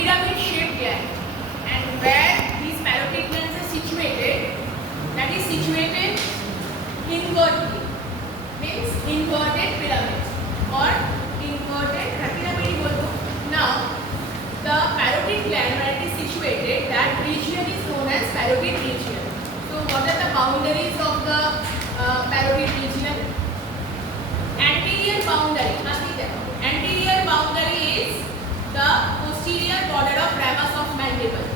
pyramid shaped gland, and where these parotid glands are situated, that is situated invertly, means inverted pyramid or inverted pyramid बोलो. Now the parotid gland where it is situated, that region is known as parotid region. So what are the boundaries of the parotid region? Anterior boundary, anterior boundary is the posterior border of ramus of mandible.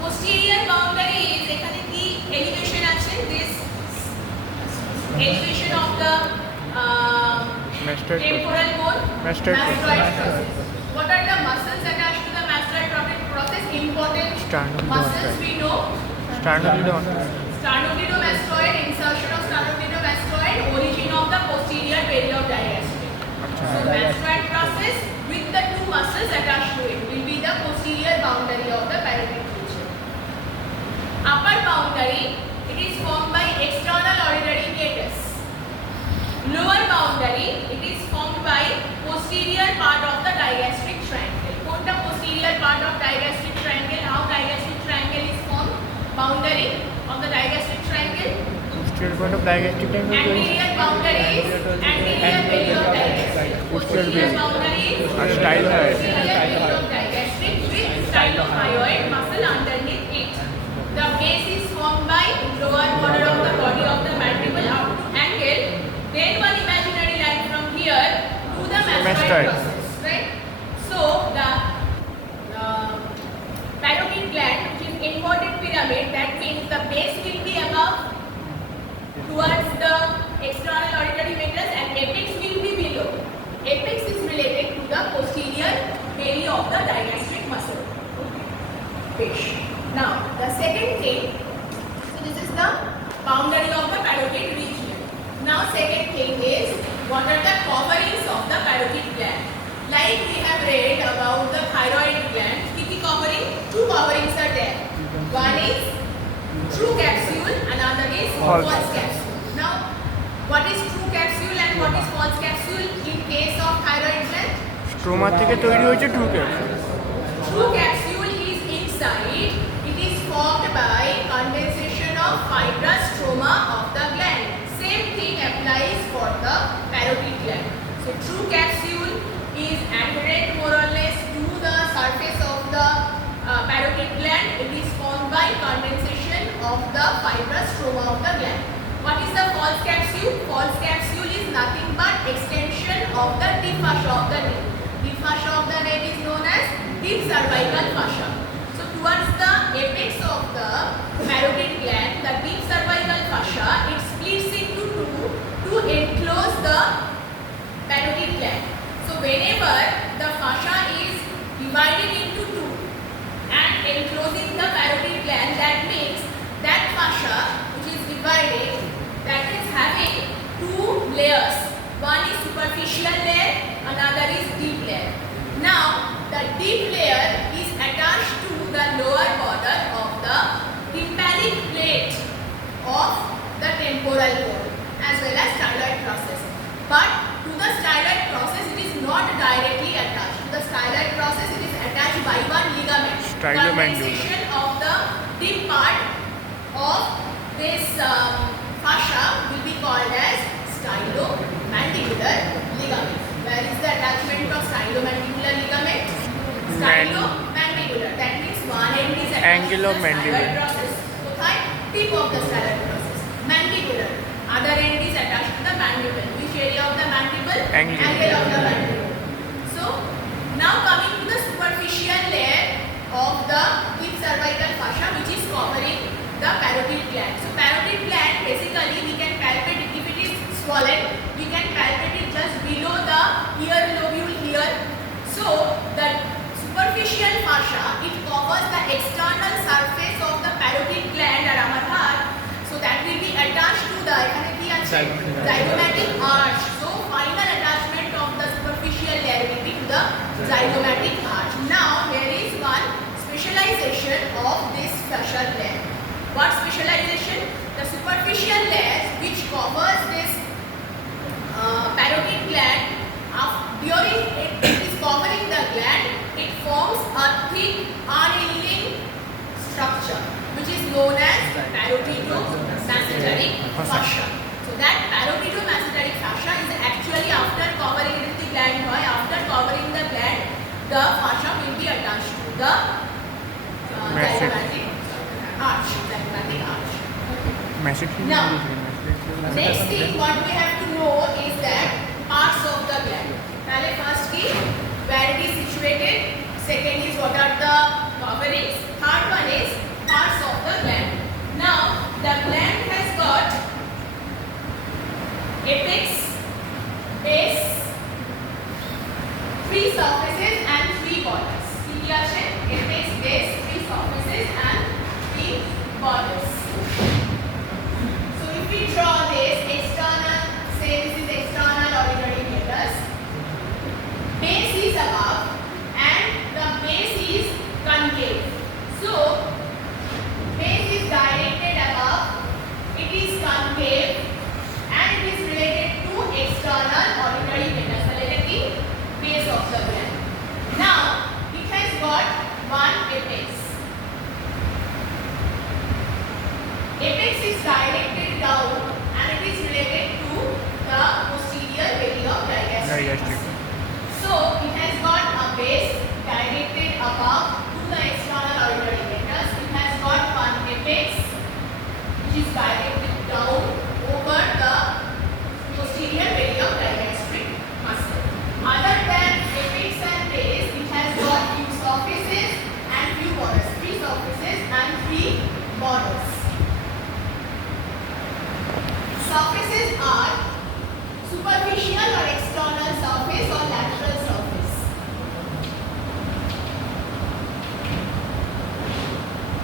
Posterior boundary is এখানে কি elevation আছে, this elevation of the temporal bone, mastoid process. What are the muscles attached to the mastoid process? Important muscles we know. Sternocleidomastoid, insertion of sternocleidomastoid, origin of the posterior belly of digastric. So mastoid process with the two muscles attached to it will be the posterior boundary of the parotid region. Upper boundary, it is formed by external auditory meatus. Lower boundary, it is formed by posterior part of the digastric triangle. What the posterior part of digastric triangle? How digastric triangle is formed? Boundary of the digastric triangle. Posterior part of digastric triangle. Anterior boundary is anterior belly of digastric. Posterior boundary is posterior belly of digastric with stylohyoid muscle underneath it. The base is formed by lower border of the body of the mandible up to ankle. Then one imaginary line from here to the mastoid process, right? So the parotid gland, which is inverted pyramid, that means the base will be above towards the external auditory meatus and apex will be below. Apex is related to the posterior belly of the digastric muscle. Fish. Now the second thing, so this is the boundary of the parotid region. Now second thing is, what are the coverings of the parotid gland? Like we have read about the thyroid gland, covering, two coverings are there. One is true capsule, another is false capsule. Now what is true capsule and what is false capsule in case of thyroid gland? Stroma থেকে তৈরি হয়েছে true capsule. True capsule is inside. It is formed by condensation of fibrous stroma of the gland. Same thing applies for the parotid gland. So true capsule is adherent more or less to the surface of the parotid gland. It is formed by condensation of the fibrous stroma of the gland. What is the false capsule? False capsule is nothing but extension of the deep fascia of the neck. Deep fascia of the neck is known as deep cervical fascia. So towards the apex of the parotid gland, the deep cervical fascia, it splits into two to enclose the parotid gland. So whenever the fascia is divided into two and enclosing the parotid gland, that means that fascia which is divided, that is having two layers. One is superficial layer, another is deep layer. Now the deep layer is attached to the lower border of the tympanic plate of the temporal bone as well as styloid process. But to the styloid process, it is not directly attached. To the styloid process, it is attached by one ligament. Condensation of the deep part of this fascia will be called as stylomandibular ligament. Where is the attachment of stylomandibular ligament? Stylomandibular. That means one end is attached to the styloid process. Okay? Tip of the styloid process. Mandibular. Other end is attached to the mandible. Which area of the mandible? Angle of the mandible. So now coming to the superficial layer of the deep cervical fascia, which is covering the parotid gland. So parotid gland, basically we can palpate it. If it is swollen, we can palpate it just below the ear lobule here. So the superficial fascia, it covers the external surface of the parotid gland or our heart. So that will be attached to the zygomatic arch. So final attachment of the superficial layer will be to the zygomatic arch. Now here is one specialization of this fascial layer. What specialization? The superficial layers which covers this parotid gland, during it is covering the gland, it forms a thick structure which is known as parotidomycetaric fascia. So that parotidomycetaric fascia is actually after covering the gland, the fascia will be attached to the zygomatic arch. Now, next thing what we have to know is that parts of the gland. First is where it is situated. Second is what are the coverings. Third one is parts of the gland. Now, the gland has got apex, base, 3 surfaces and 3 borders. Apex, base, 3 surfaces and 3 borders. So if we draw this external, say this is external auditory meatus. Base is above and the base is concave. So base is directed above, it is concave and it is related to external auditory meatus, related to base of the gland. Now it has got one apex. Apex is directed down and it is related to the posterior veli of digastric. So it has got a base directed above to the external auditory meatus. It has got one apex which is directed down over the posterior veli of digastric muscle. Other than apex and base, it has got few surfaces and few borders. 3 surfaces and 3 borders. Surfaces are superficial or external surface or lateral surface.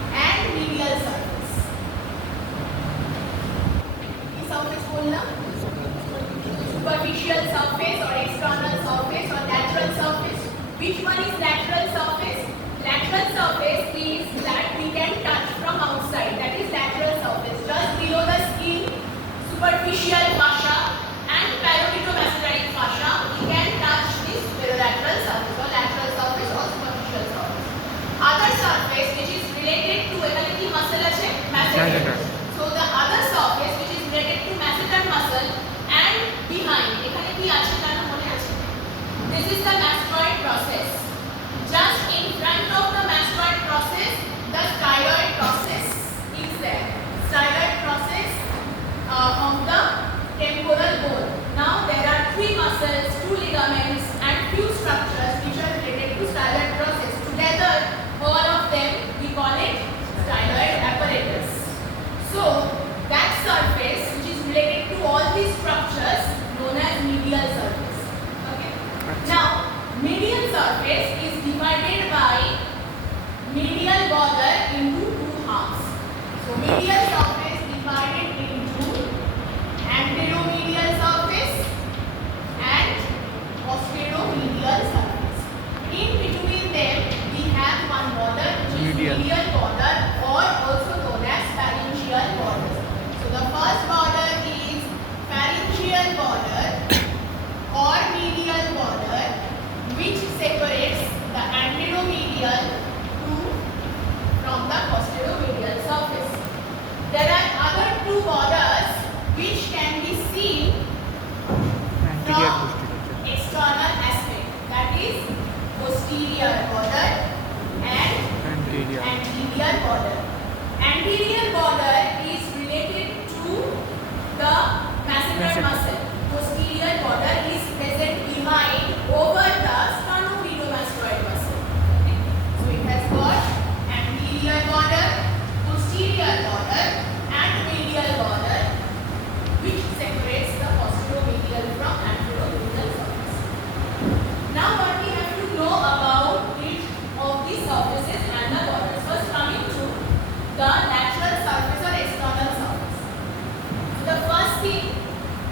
And medial surface. ये surface बोलना? Superficial surface or external surface or lateral surface. Which one is lateral surface? Lateral surface is that we can touch from outside. That is lateral surface. Just below the skin, superficial fascia and parotidomycetaric fascia, we can touch this lateral surface or lateral surface or superficial surface. Other surface which is related to ekaliki muscle ache masseter. So the other surface which is related to masseter muscle and behind ekaliki ache jano mone ache. This is the mastoid process. Just in front of the mastoid process, the styloid process is there. Styloid process of the temporal bone. Now there are 3 muscles, 2 ligaments and few structures which are related to styloid process. Together, all of them we call it styloid apparatus. So that surface which is related to all these structures known as medial surface. Okay. Now medial surface is divided by medial border into 2 halves. So medial surface divided into anteromedial surface and posteromedial surface. In between them we have one border which is medial border or also known as pharyngeal border. So the first border is pharyngeal border or medial border which separates the anteromedial from the posteromedial surface. There are other 2 borders which can be seen from external aspect, that is posterior border and anterior border. Anterior border is related to the masseter muscle. Posterior border is present behind over the sternocleidomastoid muscle. Okay. So it has got anterior border, posterior border and medial border which separates the posteromedial from anteromedial surface. Now what we have to know about each of these surfaces and the borders. First coming to the lateral surface or external surface. So the first thing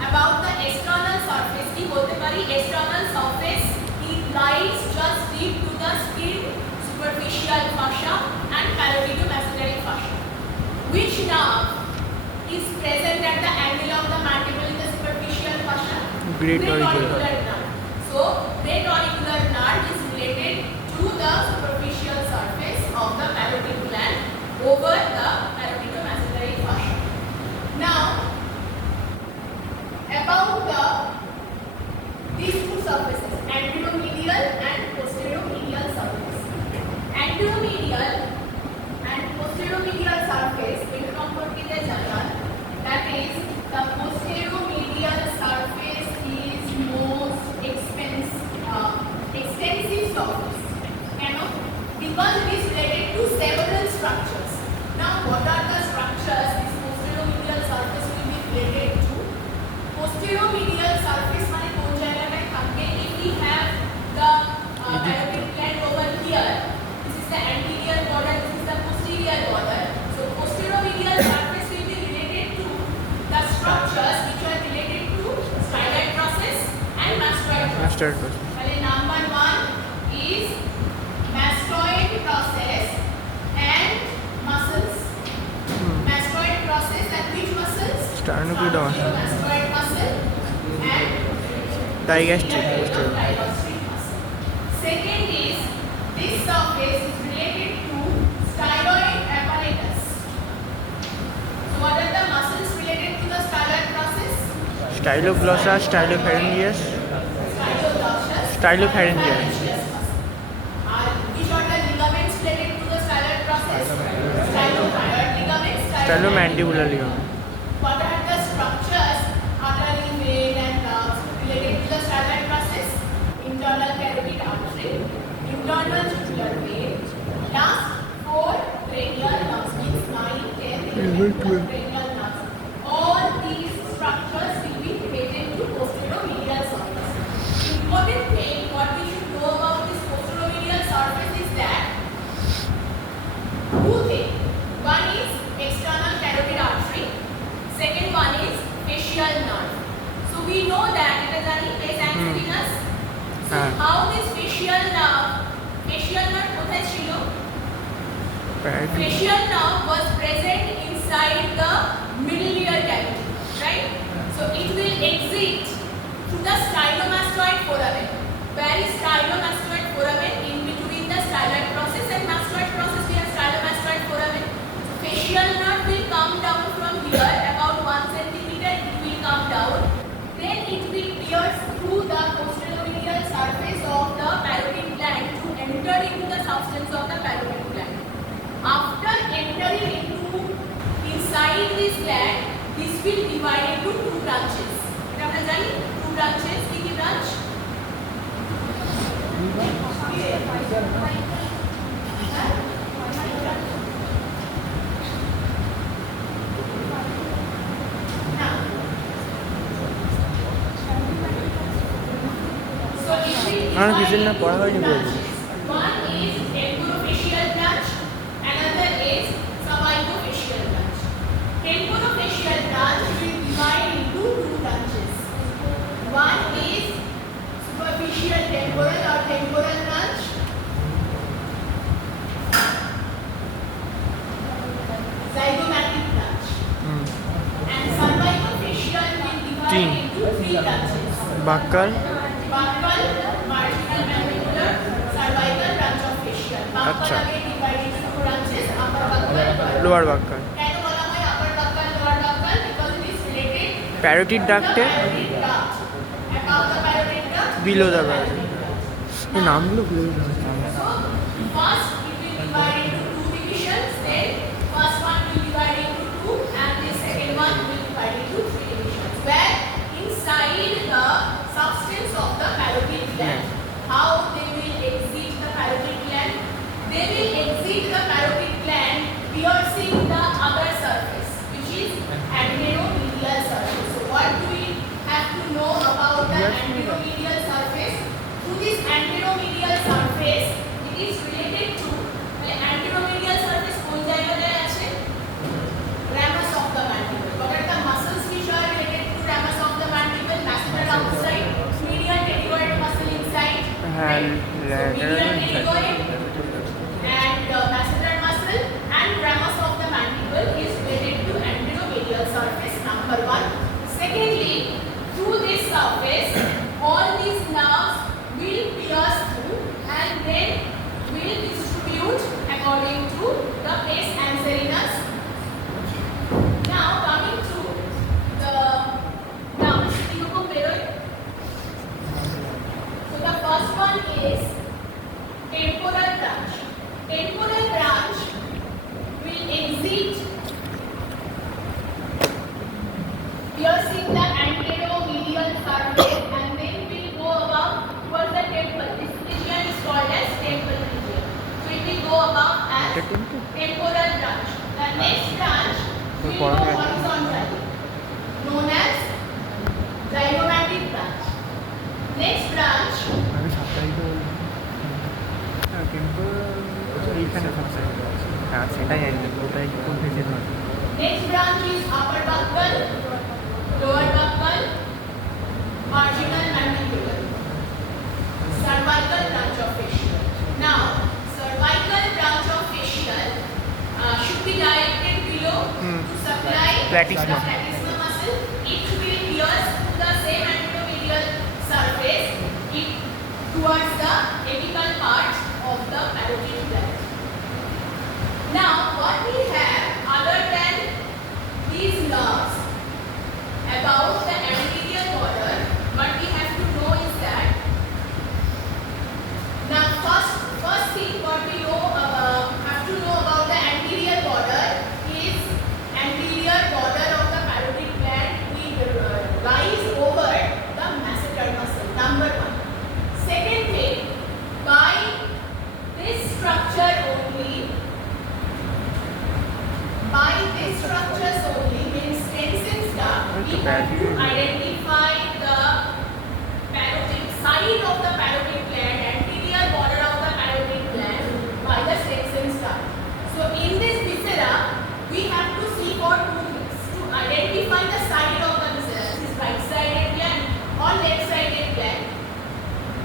about the external surface ki bolte pari external surface it lies just deep to the skin, superficial fascia and parotidomycetaric fascia. Which nerve is present at the angle of the mandible in the superficial fascia? Great auricular nerve. So great auricular nerve is related to the superficial surface of the parotid gland because it is related to several structures. Now, what are the structures this posteromedial surface will be related to? Posteromedial surface মানে কোন জায়গাটায় থাকবে? If we have the parotid gland over here, this is the anterior border, this is the posterior border. So, posteromedial surface will be related to the structures which are related to styloid process and mastoid process. Mastoid process. Number 1 is mastoid process and muscles. Mastoid process and which muscles? Sternocleidomastoid muscle. Mastoid muscle and Digastric digastric muscle. muscle. Second is this surface is related to styloid apparatus. So what are the muscles related to the styloid process? Styloglossa, stylopharyngeus, Styloglossus, stylopharyngeus. Which are the ligaments related to the styloid process? Stylothyroid ligaments, Stylomandibular ligament. What are the structures, artery, vein and nerves related to the styloid process? Internal carotid artery, internal jugular vein, last 4 cranial nerves, means 9, 10, 11, 12 cranial nerves. All these structures will be related to posteromedial surface. Important thing, what we should know about this posteromedial surface is that two things. One is external carotid artery. Second one is facial nerve. So we know that it is an base axis. So how this facial nerve কোথায় ছিল? Facial nerve was present inside the middle ear cavity, right? So it will exit through the stylomastoid foramen. Where is stylomastoid foramen? In between the styloid process and mastoid process, we have stylomastoid foramen. So facial nerve will come down from here about 1 centimeter. It will come down. Then it will pierce through the posteromedial surface of the parotid gland to enter into the substance of the parotid gland. After entering into inside this gland, this will divide into 2 branches. এটা আমরা জানি 2 branches. কি কি branch? So it will R divide কিছু না into পড়া হয়নি 2 বলবো। branches. One is temporofacial branch, another is cervicofacial branch. Temporofacial branch will divide into 2 branches. One is superficial temporal or temporal branch. Zygomatic branch. And cervicofacial will divide Three. into 3 branches. Buccal, Buccal, marginal mandibular, cervical branch of facial. Buccal আচ্ছা। again divided into 2 branches, upper buccal, lower buccal. কেন বলা হয় upper buccal, lower buccal? Because it is related Parotid to duct the parotid duct. Above the parotid duct, Below the parotid parotid duct. এই নামগুলো ভুলে গেলাম। So, first it will divide into 2 divisions, then first one will divide into 2 and the second one will divide into 3 divisions. Where inside the substance of the parotid gland, how they will exit the parotid gland? They will exit the parotid gland piercing the other surface, which is anteromedial surface. So what do we have to know about the anteromedial surface? Through this anteromedial surface, it is related to anteromedial surface কোন জায়গায় আছে? Ramus of the mandible. What are the muscles which are related to ramus of the mandible? Masseter outside, medial pterygoid muscle inside. Right? So medial pterygoid and masseter muscle and ramus of the mandible is related to anteromedial surface, number 1. Secondly, through this surface, all these nerves will pierce through and then will distribute according to the base anserinus. Now coming to the nerves, কিরকম বেরোয়? So the first one is temporal branch. Temporal branch will exit piercing the anteromedial surface and then will go above towards the temple. This region is called as temple region. So it will এটা কিন্তু temporal branch. The next branch will go horizontally, known as zygomatic branch. Next branch, আমি সাপ্তাহিক কিন্তু এইখানে সাপ্তাহিক আছে হ্যাঁ সেটাই জানি না ওটাই কোন থেকে হয় next branch is upper buccal, lower buccal, marginal mandibular, cervical branch of facial. Now, cervical branch of facial should be directed below to supply the Platysma. platysma muscle. It will pierce through the same anteromedial surface it towards the apical part of the parotid gland. Now, what we have other than these nerves about the anterior border, what we have to know is that now first thing what we know have to know about the anterior border is anterior border of the parotid gland will rise over the masseter muscle. Number one. Second thing, by this structure only, means Stenson's duct, we have to identify the parotid side of the parotid gland, anterior border of the parotid gland by the Stenson's duct. So in this viscera, we have to see for two things to identify the side of the viscera. This is right-sided gland or left-sided gland.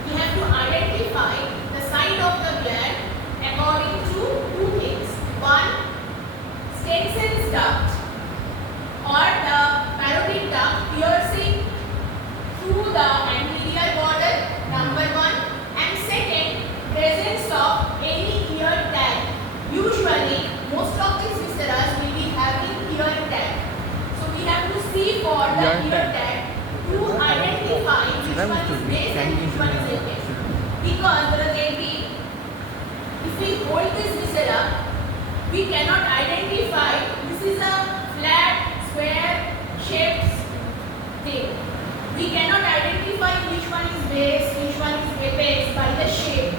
We have to identify the side of the gland according to two things. One, Stenson's duct or the parotid duct piercing through the anterior border, number one, and second, presence of any ear tag. Usually, most of these viscera will be having ear tag. So we have to see for the ear tag to identify which one is base and which one is apex. Because there may be, if we hold this viscera, we cannot identify this is a flat, square shaped thing. We cannot identify which one is base, which one is apex by the shape.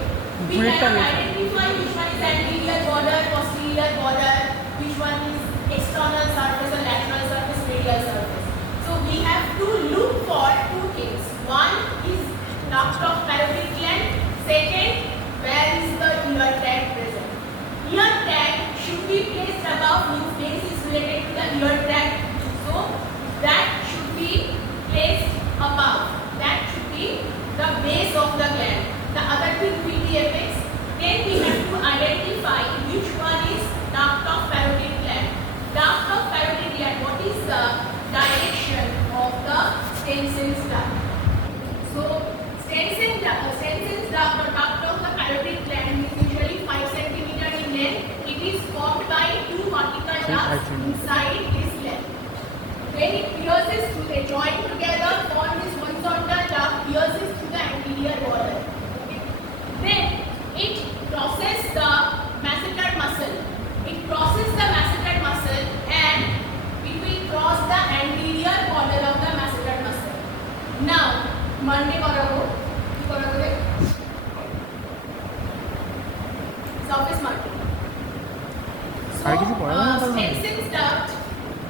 We cannot identify which one is anterior border, posterior border, which one is external surface or lateral surface, medial surface. So we have to look for two things. One is duct of parotid gland. Second, where is the ear tag present? Ear tag should be placed above, means base is related to the ear tag. So that should be placed above. That should be the base of the gland. The other thing will be apex. Then we have to identify which one is duct of parotid gland. Duct of parotid gland, what is the direction of the Stenson's duct? So Stenson's duct or duct of the parotid gland is usually 5 cm in length. It is formed by two vertical ducts inside this gland. When it pierces through, they join together, form this horizontal duct, pierces through the anterior border. Okay. Then it crosses the masseter muscle. It crosses the masseter muscle and it will cross the anterior border of the masseter muscle. Now, Monday korabo, ki korabo re? Surface marking. So, আর কিছু পড়ানো না তাহলে? Stenson's duct,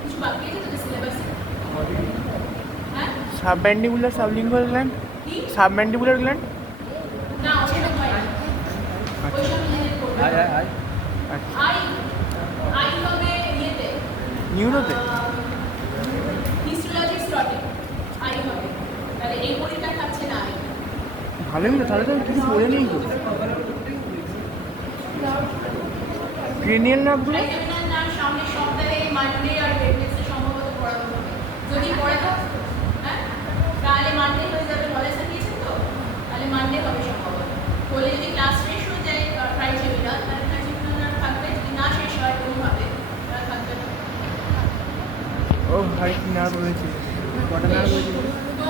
কিছু বাকি আছে তোদের সিলেবাসে? হ্যাঁ? সাবম্যান্ডিবুলার সাবলিঙ্গুয়াল গ্ল্যান্ড কি? সাবম্যান্ডিবুলার গ্ল্যান্ড না, ওটা হয় না। ওইসব নিজেদের করবে। আই হবে ইয়েতে, নিউরোতে হিস্টোলজি স্লটে আই হবে। তাহলে এই পরীক্ষা থাকছে না আই। ভালোই হলো তাহলে তো কিছু পড়ে নেই তো ক্রেনিয়াল নার্ভগুলো ট্রাইজেমিনাল নার্ভ সামনের সপ্তাহে মানডে আর ওয়েডনেসডে সম্ভবত পড়ানো হবে। যদি পড়ে তো হ্যাঁ, তাহলে মানডে হয়ে যাবে। নলেজটা দিয়েছেন তো, তাহলে মানডে হবে সম্ভবত। বলে যদি ক্লাস শেষ হয়ে যায় ট্রাইজেমিনাল, তাহলে ট্রাইজেমিনাল নার্ভ থাকবে। যদি না শেষ হয় কোনোভাবে, তাহলে থাকবে না। ও ভাই কি নার্ভ রয়েছে কটা নার্ভ রয়েছে তো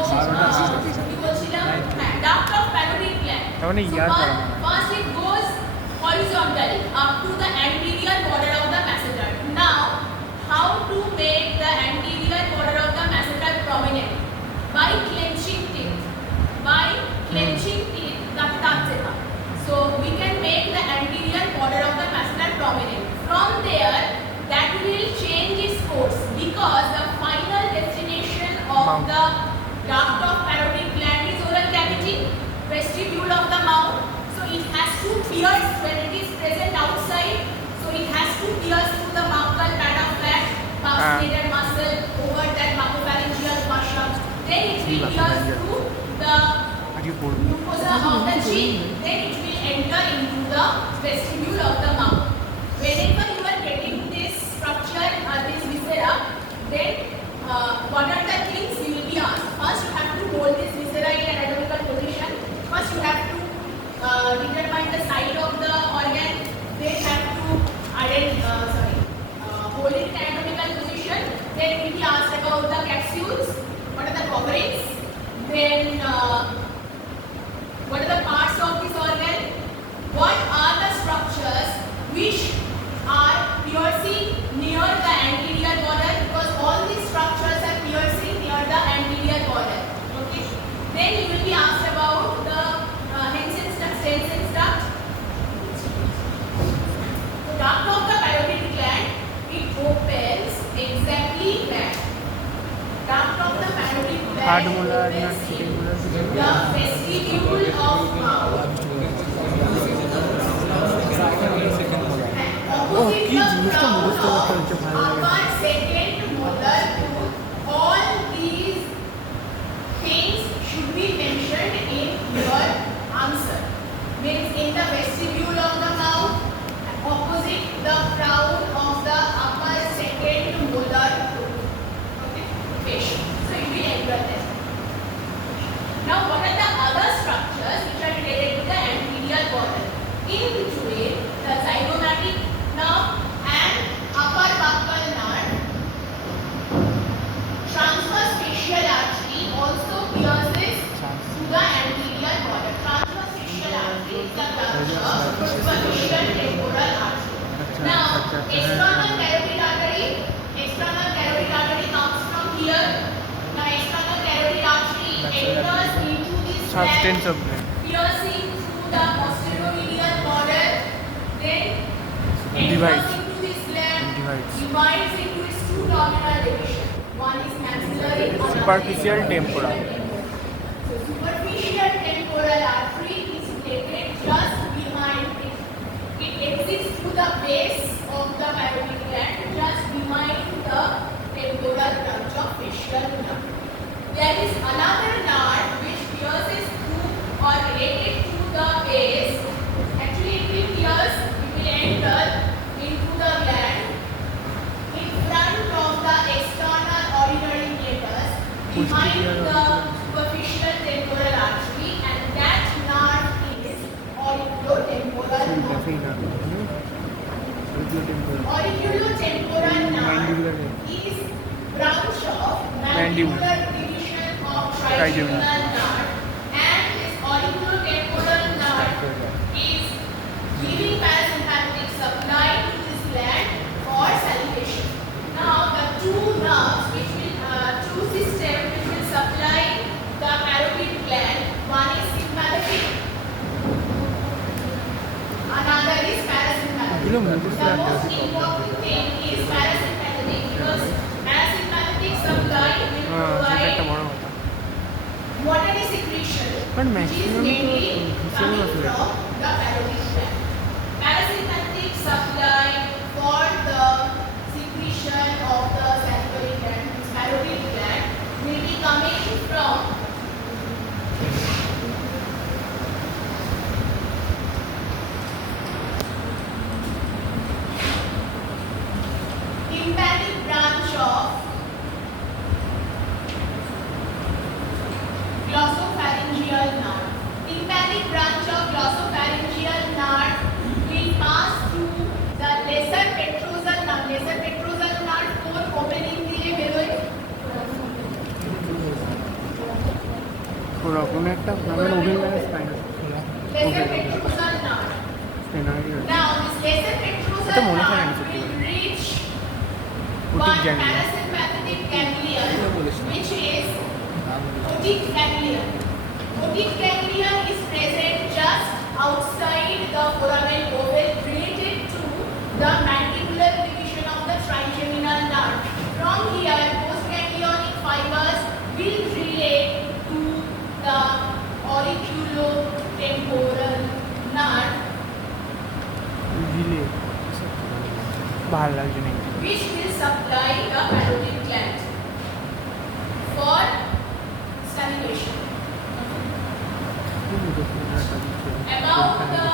কি বলছিলাম, হ্যাঁ, duct of parotid gland. তার মানে ইয়ার করা না First it goes horizontally up to the anterior border of the masseter. Now, how to make the anterior border of the masseter prominent? By clenching teeth. By clenching teeth, that So we can make the anterior border of the masseter prominent. of the duct of parotid gland is oral cavity, vestibule of the mouth. So it has to pierce when it is present outside. So it has to pierce through the buccal pad of fat, pulsated muscle over that buccopharyngeal fascia. Then it will pierce through the mucosa of the cheek. Then it will enter into the vestibule of the mouth. Whenever you are getting this structure or this viscera, then what are the things you will be asked? First, you have to hold this viscera in an anatomical position. First, you have to determine the site of the organ. Then have to hold it in anatomical position. Then you will be asked about the capsules. What are the coverings? Then what are the parts of this organ? What are the structures which are piercing near the anterior border? Because all these structures are piercing near the anterior border. Okay. Then you will be asked about the Hensen's duct. The duct of the parotid gland, it opens exactly where? Duct of the parotid gland opens in the vestibule of mouth. Opposite the crown of upper second molar tooth, all these things should be mentioned in your answer. Means in the vestibule of the mouth, opposite the crown of the upper second molar tooth. Okay, patient. So you will enter there. Now, what are the other structures which are related to the anterior border? In between the zygomatic nerve and upper buccal nerve, transverse facial artery also pierces through the anterior border. Transverse facial artery is the branch of superficial temporal artery. Now, external carotid artery comes from here. Now, external carotid artery enters into this Substance of gland, piercing through the posteromedial border, then enters into this gland, divides into its two terminal divisions. One is maxillary, Superficial temporal. So superficial temporal artery is located just behind it. It exits through the base of the parotid gland, just behind the temporal branch of facial nerve. There is another nerve which pierces through or related to the base. Actually, it will pierce, it will enter into the gland in front of the external auditory meatus, behind the superficial temporal artery, and that nerve is auriculotemporal nerve. Auriculotemporal nerve is branch of mandibular division of trigeminal nerve, and this auriculotemporal nerve is giving parasympathetic supply to this gland for salivation. Now, the two nerves which will, two systems which will supply the parotid gland, one is sympathetic, another is parasympathetic. The most important thing is parasympathetic, because parasympathetic supply will provide watery secretion, But which is maximum mainly तो coming maximum from the parotid gland. Parasympathetic supply for the secretion of the salivary gland, parotid gland, will be coming from tympanic branch of glossopharyngeal nerve. Tympanic branch of glossopharyngeal nerve will pass through the lesser petrosal nerve. Lesser petrosal nerve কোন opening দিয়ে বেরোয়? পুরো কোনো একটা নামের অভিনয় spinal Lesser petrosal nerve. Now this lesser petrosal এটা মনে হয় না nerve সত্যি will reach Otic one ganglion. parasympathetic ganglion, which is otic ganglion. Otic ganglion is present just outside the foramen oval related to the mandibular division of the trigeminal nerve. From here, postganglionic fibers will ভালো লাগছে না which will supply the parotid gland for stimulation. About the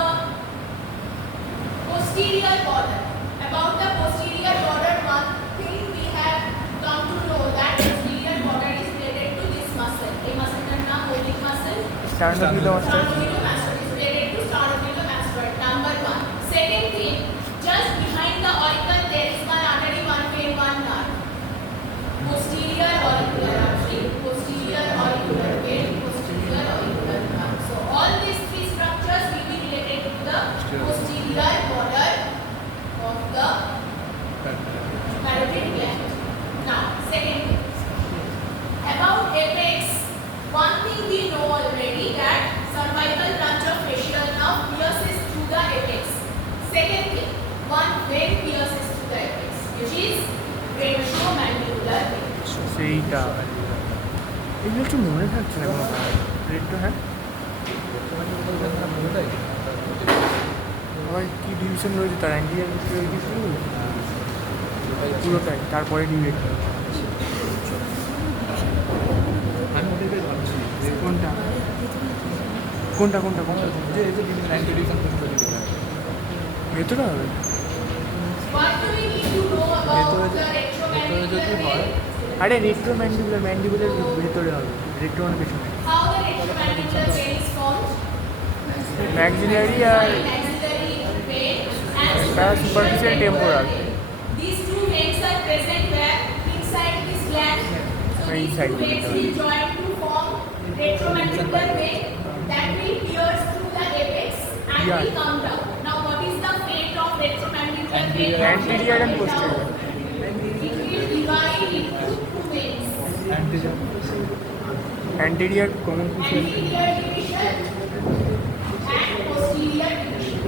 posterior border. About the posterior border, one thing we have come to know that posterior border is related to this muscle. A muscle का नाम oblique muscle. Sternocleidomastoid. Sternocleidomastoid is related to sternocleidomastoid. Number one. Second thing, just behind the auricle there is one artery, one vein, one nerve. Posterior auricular artery, posterior auricular vein, posterior auricular nerve. So all these three structures will be related to the posterior border of the parotid gland. Now, second thing, about apex, one thing we know already that cervical branch of facial nerve pierces through the apex. Second thing, one vein pierces through the apex, which is retromandibular vein. সেইটা এগুলো একটু মনে থাকছে না কোনো রেটটা হ্যাঁ আবার কি ডিভিশন রয়েছে তার অ্যান্টিরিয়ার পুরোটাই তারপরে ডিভিট কোনটা কোনটা কোনটা কোনটা ভেতরে হবে What do we need to know about the retromandibular vein? আরে রেট্রো ম্যান্ডিবুলার ভেতরে হবে রেট্রো মানে পেছনে How the retromandibular vein is formed? Maxillary আর Maxillary vein and superficial temporal. vein. These two veins are present where inside this gland. So these Inside two veins the will join to form retromandibular vein that will pierce through the apex and Yeah. will come down. Now what is the fate of retromandibular vein? Anterior and posterior. It will divide into two veins. Anterior common Anterior division and posterior division.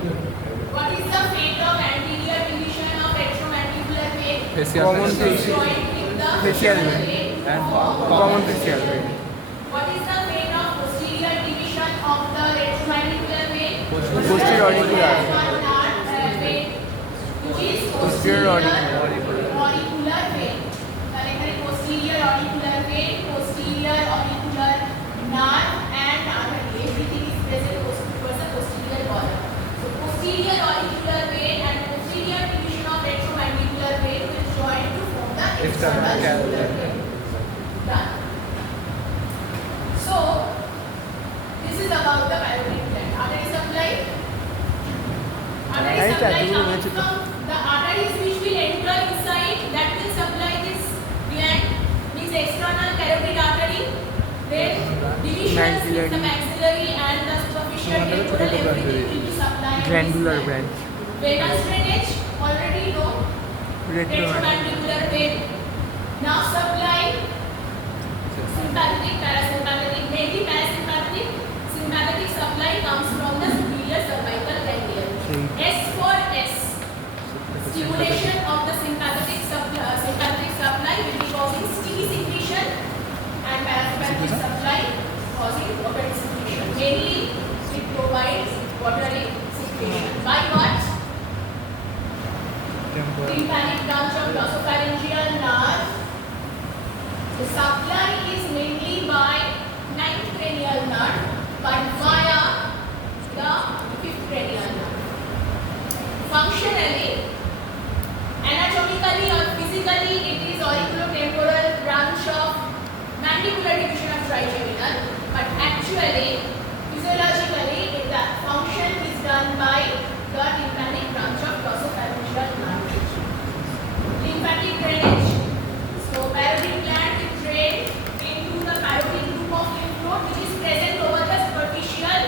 What is the fate of anterior division of retromandibular vein? Common Joined with the Facial vein. vein. Common facial What is the fate of posterior division of the retromandibular vein? Posterior auricular. Vein, which is Posterior auricular. auricular vein. Correctly, posterior auricular vein, posterior auricular nerve and artery. Everything is present towards the posterior border. So posterior auricular vein and posterior division of retromandibular vein will join to form the external jugular vein. Done. So this is about the parotid gland. Artery supply. Artery Right, supply artery comes which- from the arteries which will enter inside that will supply this gland, means external carotid artery. Then divisions in the maxillary and the superficial temporal, everything will be supplied. Glandular branch Venous drainage already know. Retro Retromandibular vein. Now supply sympathetic, parasympathetic, mainly parasympathetic. Sympathetic supply comes from the superior cervical ganglion. S for S. Stimulation of the sympathetic supply will be causing sticky secretion and parasympathetic supply causing watery secretion. Mainly it provides watery secretion. By what? Tympanic branch of glossopharyngeal nerve. The supply is mainly by ninth cranial nerve, but via the fifth cranial nerve. Functionally, anatomically or physically, it is auriculotemporal branch of mandibular division of trigeminal, but actually, physiologically, the function is done by the tympanic branch of glossopharyngeal nerve. Lymphatic drainage. So parotid gland is drained into the parotid group of lymph node which is present over the superficial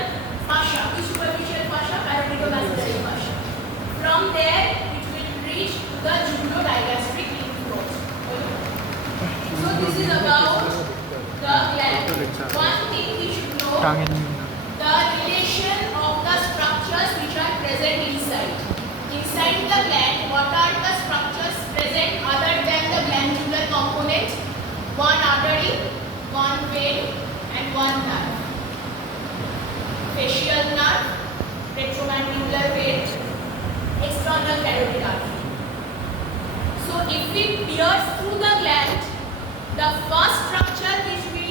fascia. Which superficial fascia? Parotidomastoid fascia. From there, it will reach to the jugulo-digastric lymph node. So this is about the gland. One thing we should know: টাঙের the relation of the structures which are present inside. Inside the gland, what are the structures present other than the glandular component? One artery, one vein, and one nerve. Facial nerve, retromandibular vein, external carotid artery. The first structure which we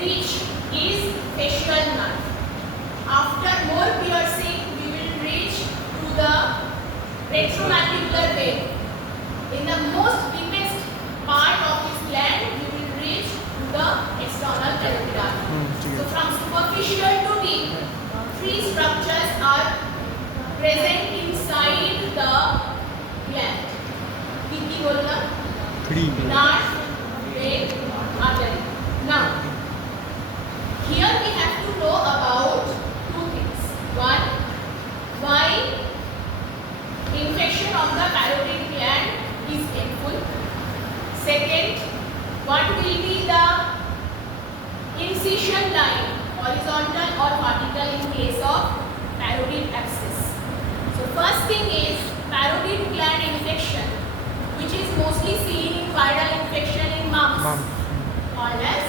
reach is facial nerve. After more piercing, we will reach to the retromandibular vein. In the most deepest part of this gland, we will reach to the external carotid artery. So from superficial to deep, three structures are present inside the gland. Kiki bolna? 3 Nerve, vein, artery. Now, here we have to know about two things. One, why infection of the parotid gland is painful. Second, what will be the incision line, horizontal or vertical, in case of parotid abscess. So first thing is parotid gland infection, which is mostly seen in viral infection in mumps, called as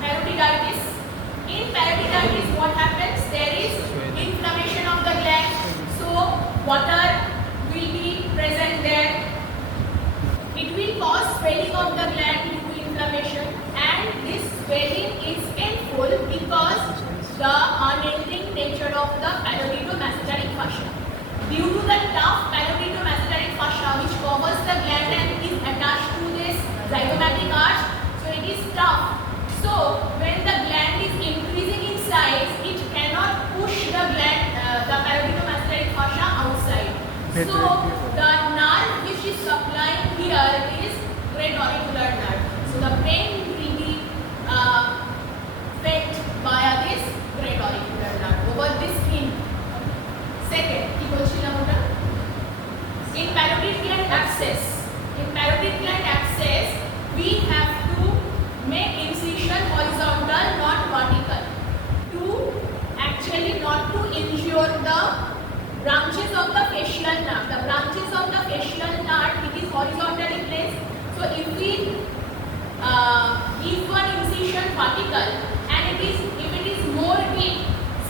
parotiditis. In parotiditis, what happens? There is inflammation of the gland, so water will be present there. It will cause swelling of the gland due to inflammation, and this swelling is painful because the unending nature of the parotidomasseteric fascia. Due to the tough parotidomasseteric fascia which covers the gland and is attached to this zygomatic arch, so it is tough. So when the gland is increasing in size, it cannot push the gland, the parotidomasseteric fascia outside. So the nerve which is supplying here is great auricular nerve. So the pain will be felt via this great auricular nerve over this skin. Second, কি বলছিলাম ওটা? In parotid gland abscess, we have to make incision horizontal, not vertical, to actually not to injure the branches of the facial nerve. The branches of the facial nerve, it is horizontally placed. So if we give one incision vertical, and if it is more deep,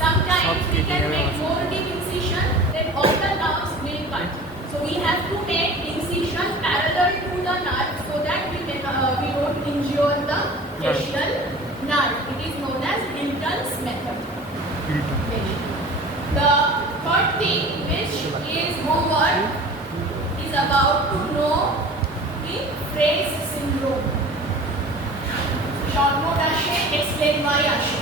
sometimes we can make more deep incision, then all the nerves will cut. So we have to make incision parallel to the nerve so that we don't injure the facial nerve. It is known as Hilton's method. The third thing which is homework is about to know the Fraze syndrome. Short note ashe, explain why ashe.